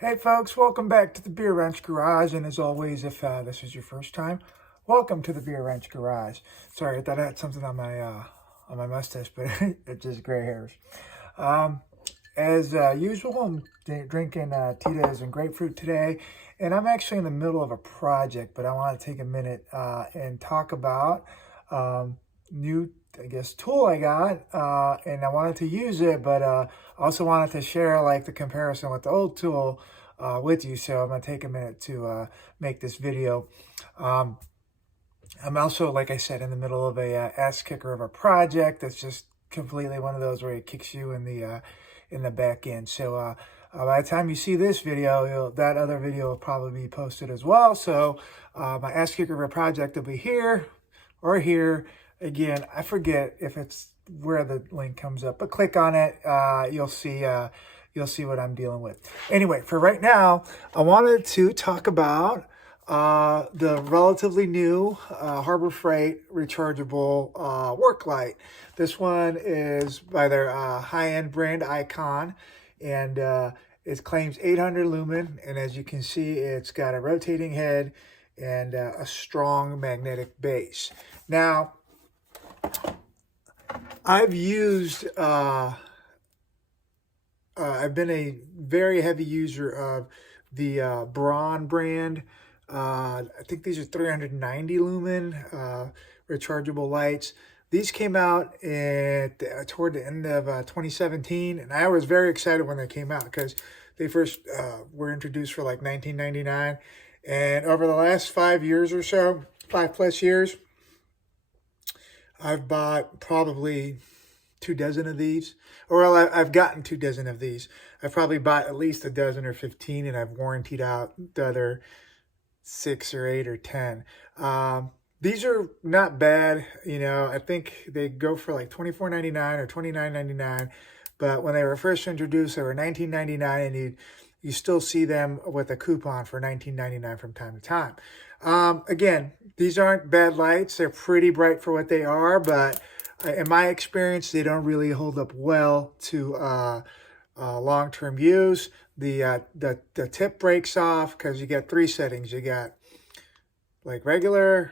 Hey folks, welcome back to the Beer Wrench Garage, and as always, if this is your first time, welcome to the Beer Wrench Garage. Sorry, I thought I had something on my mustache, but it's just gray hairs. As usual, I'm drinking Tito's and grapefruit today, and I'm actually in the middle of a project, but I want to take a minute and talk about new, I guess, tool I got, and I wanted to use it, but also wanted to share like the comparison with the old tool with you. So I'm gonna take a minute to make this video. I'm also, like I said, in the middle of a ass kicker of a project that's just completely one of those where it kicks you in the back end. So by the time you see this video, that other video will probably be posted as well. So my ass kicker of a project will be here or here. Again, I forget if it's where the link comes up, but click on it. You'll see what I'm dealing with. Anyway, for right now, I wanted to talk about the relatively new Harbor Freight rechargeable work light. This one is by their high-end brand Icon, and it claims 800 lumen. And as you can see, it's got a rotating head and a strong magnetic base. Now, I've been a very heavy user of the Braun brand. I think these are 390 lumen rechargeable lights. These came out toward the end of 2017, and I was very excited when they came out because they first were introduced for like $19.99. And over the last 5 years or so, 5+ years, I've bought probably 24 of these, or I've gotten 24 of these. I've probably bought at least a dozen or 15, and I've warrantied out the other 6 or 8 or 10. These are not bad. You know, I think they go for like $24.99 or $29.99, but when they were first introduced, they were $19.99, and you still see them with a coupon for $19.99 from time to time. Again, these aren't bad lights. They're pretty bright for what they are, but in my experience, they don't really hold up well to long-term use. The tip breaks off because you get 3 settings. You got like regular,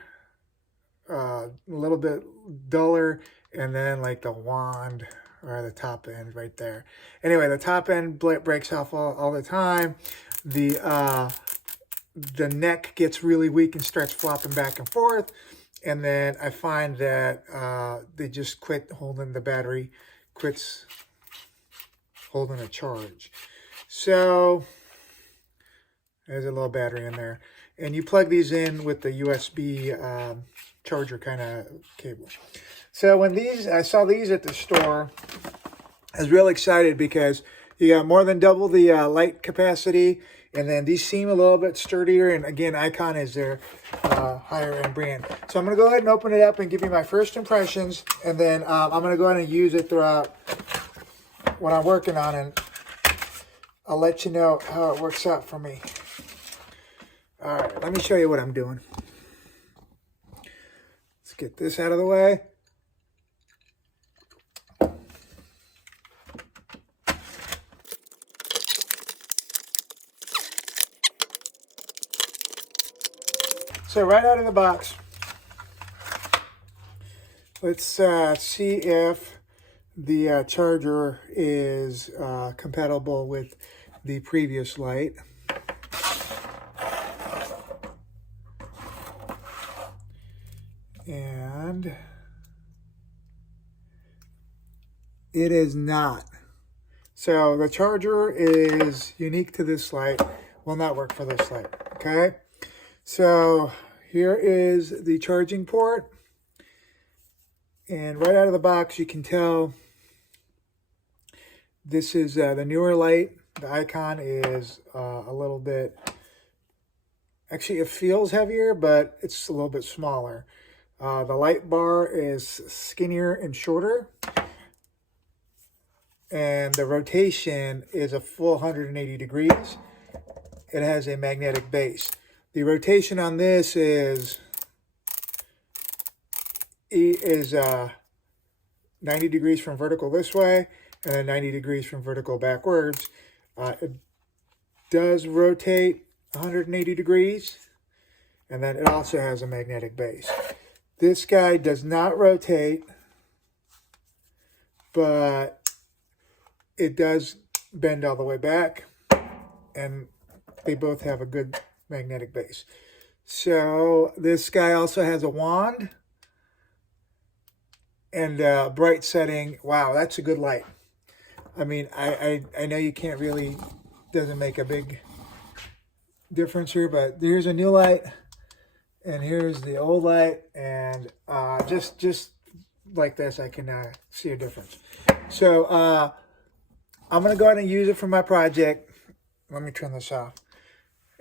a little bit duller, and then like the wand or the top end right there. Anyway, the top end breaks off all the time. The neck gets really weak and starts flopping back and forth. And then I find that they just quit holding the battery, quits holding a charge. So there's a little battery in there. And you plug these in with the USB charger kind of cable. So when I saw these at the store, I was real excited because you got more than double the light capacity. And then these seem a little bit sturdier. And again, Icon is their higher end brand. So I'm going to go ahead and open it up and give you my first impressions. And then I'm going to go ahead and use it throughout what I'm working on. And I'll let you know how it works out for me. All right, let me show you what I'm doing. Let's get this out of the way. So right out of the box, let's see if the charger is compatible with the previous light. And it is not. So the charger is unique to this light, will not work for this light, okay? So here is the charging port. And right out of the box, you can tell this is the newer light. The Icon is a little bit, actually it feels heavier, but it's a little bit smaller. The light bar is skinnier and shorter. And the rotation is a full 180 degrees. It has a magnetic base. The rotation on this is 90 degrees from vertical this way, and then 90 degrees from vertical backwards. does rotate 180 degrees, and then it also has a magnetic base. This guy does not rotate, but it does bend all the way back, and they both have a good magnetic base. So this guy also has a wand and bright setting. Wow, that's a good light. I mean, I know you can't really, doesn't make a big difference here, but here's a new light and here's the old light, and just like this, I can see a difference. So I'm going to go ahead and use it for my project. Let me turn this off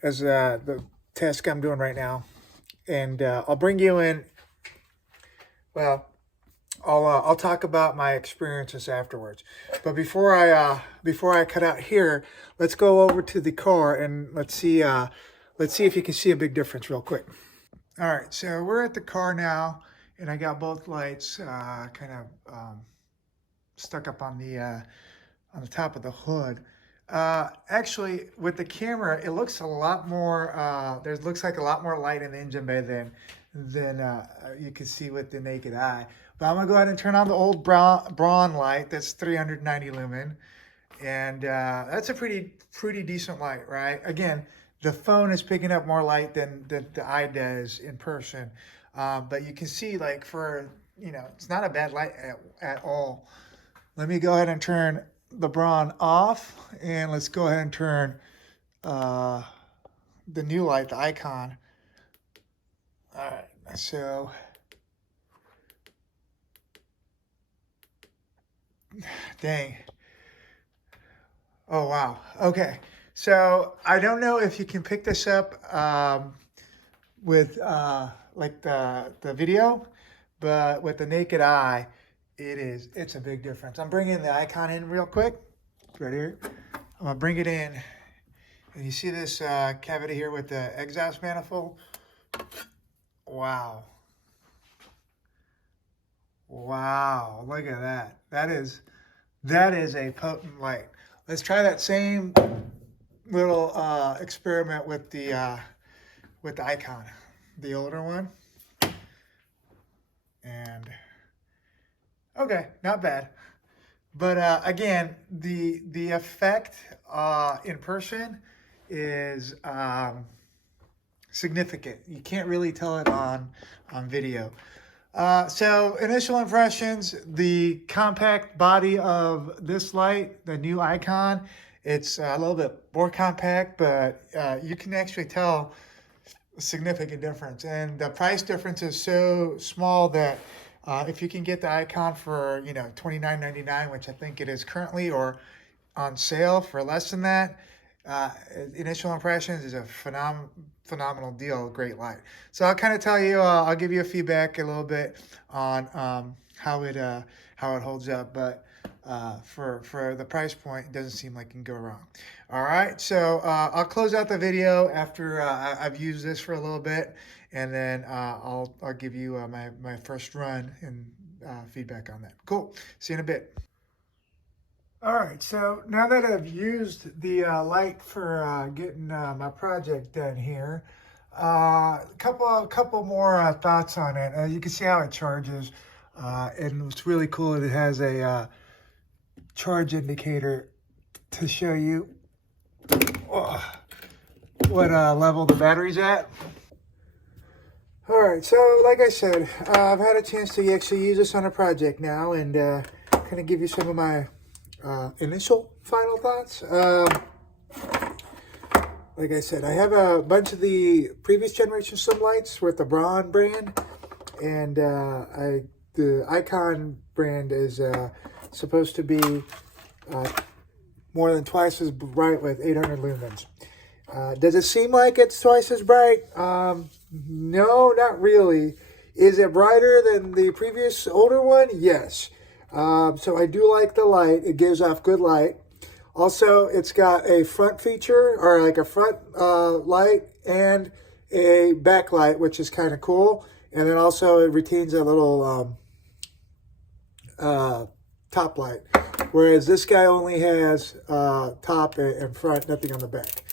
as the task I'm doing right now. And I'll bring you in. Well, I'll talk about my experiences afterwards. But before I cut out here, let's go over to the car and let's see if you can see a big difference real quick. All right, so we're at the car now, and I got both lights kind of stuck up on the top of the hood. Actually, with the camera, it looks a lot more. Looks like a lot more light in the engine bay than you can see with the naked eye. But I'm gonna go ahead and turn on the old Braun light. That's 390 lumen, and that's a pretty decent light, right? Again, the phone is picking up more light than the eye does in person, but you can see, like, for, you know, it's not a bad light at all. Let me go ahead and turn the Braun off, and let's go ahead and turn the new light, the icon. All right, so dang. Oh, wow. Okay. So I don't know if you can pick this up with like the video, but with the naked eye, it's a big difference. I'm bringing the icon in real quick. It's right here. I'm gonna bring it in, and you see this cavity here with the exhaust manifold. Wow. Wow, look at that. That is a potent light. Let's try that same little experiment with the icon, the older one. And okay, not bad. But again, the effect in person is significant. You can't really tell it on video. So initial impressions, the compact body of this light, the new icon, it's a little bit more compact, but you can actually tell a significant difference. And the price difference is so small that if you can get the icon for, you know, $29.99, which I think it is currently, or on sale for less than that, initial impressions is a phenomenal deal, great light. So I'll kind of tell you, I'll give you a feedback a little bit on how it holds up, but for the price point, it doesn't seem like it can go wrong. All right, so I'll close out the video after I've used this for a little bit, and then I'll give you my first run and feedback on that. Cool. See you in a bit. All right, so now that I've used the light for getting my project done here, a couple more thoughts on it. You can see how it charges, and what's really cool is it has a charge indicator to show you what level the battery's at. All right, so like I said, I've had a chance to actually use this on a project now, and kind of give you some of my initial final thoughts. Like I said, I have a bunch of the previous generation swim lights with the Braun brand, and the Icon brand is supposed to be more than twice as bright with 800 lumens. Does it seem like it's twice as bright? No, not really. Is it brighter than the previous older one? Yes. So I do like the light. It gives off good light. Also, it's got a front feature, or like a front light, and a backlight, which is kind of cool. And then also it retains a little top light, whereas this guy only has top and front, nothing on the back.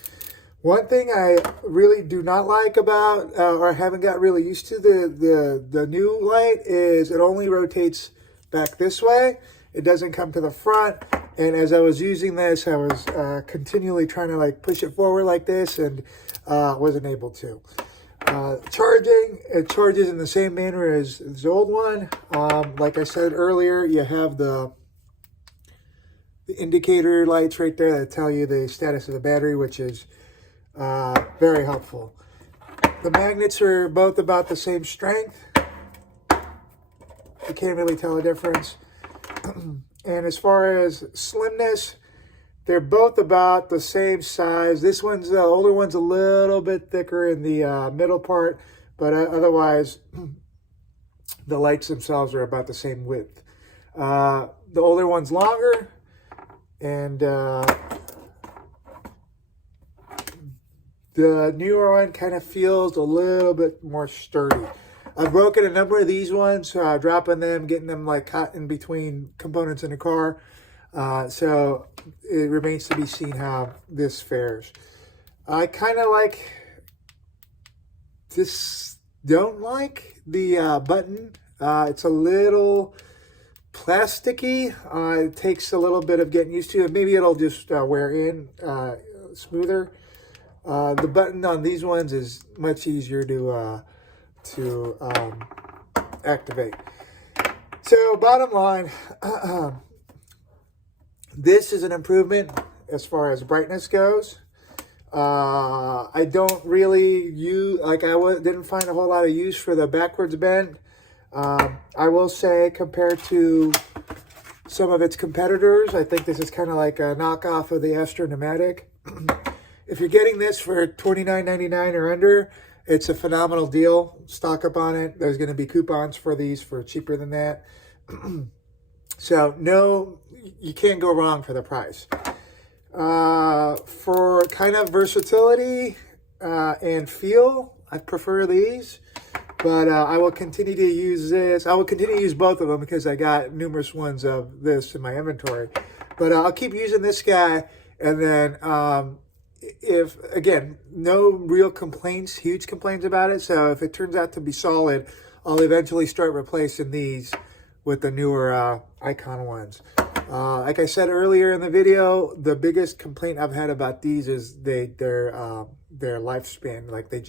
One thing I really do not like about, or I haven't got really used to the new light, is it only rotates back this way. It doesn't come to the front. And as I was using this, I was continually trying to like push it forward like this, and wasn't able to. Charging, it charges in the same manner as the old one. Like I said earlier, you have the indicator lights right there that tell you the status of the battery, which is very helpful. The magnets are both about the same strength. You can't really tell a difference. And as far as slimness, they're both about the same size. This one's, the older one's a little bit thicker in the middle part, but otherwise, the lights themselves are about the same width. The older one's longer, and the newer one kind of feels a little bit more sturdy. I've broken a number of these ones, dropping them, getting them like caught in between components in the car. So it remains to be seen how this fares. I kind of like this, don't like the button. It's a little plasticky. It takes a little bit of getting used to. Maybe it'll just wear in smoother. The button on these ones is much easier to activate. So bottom line, this is an improvement as far as brightness goes. I don't really use, like didn't find a whole lot of use for the backwards bend. I will say compared to some of its competitors, I think this is kind of like a knockoff of the Astro Pneumatic. If you're getting this for $29.99 or under, it's a phenomenal deal. Stock up on it. There's going to be coupons for these for cheaper than that. So no, you can't go wrong for the price. For kind of versatility and feel, I prefer these. But I will continue to use this. I will continue to use both of them because I got numerous ones of this in my inventory. But I'll keep using this guy. And then if, again, no real complaints, huge complaints about it. So if it turns out to be solid, I'll eventually start replacing these with the newer Icon ones. Like I said earlier in the video, the biggest complaint I've had about these is their lifespan. Like they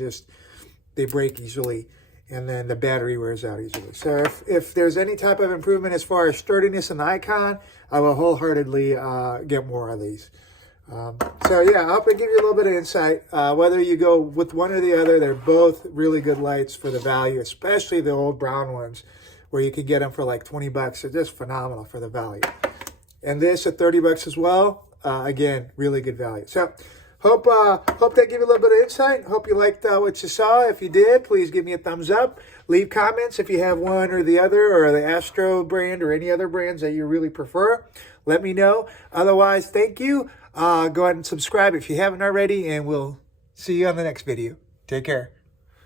break easily, and then the battery wears out easily. So if there's any type of improvement as far as sturdiness in the Icon, I will wholeheartedly get more of these. So yeah, I hope I give you a little bit of insight. Whether you go with one or the other, they're both really good lights for the value, especially the old brown ones, where you can get them for like 20 bucks. They're just phenomenal for the value. And this at 30 bucks as well. Again, really good value. So hope that gave you a little bit of insight. Hope you liked what you saw. If you did, please give me a thumbs up. Leave comments if you have one or the other, or the Astro brand or any other brands that you really prefer. Let me know. Otherwise, thank you. Go ahead and subscribe if you haven't already, and we'll see you on the next video. Take care.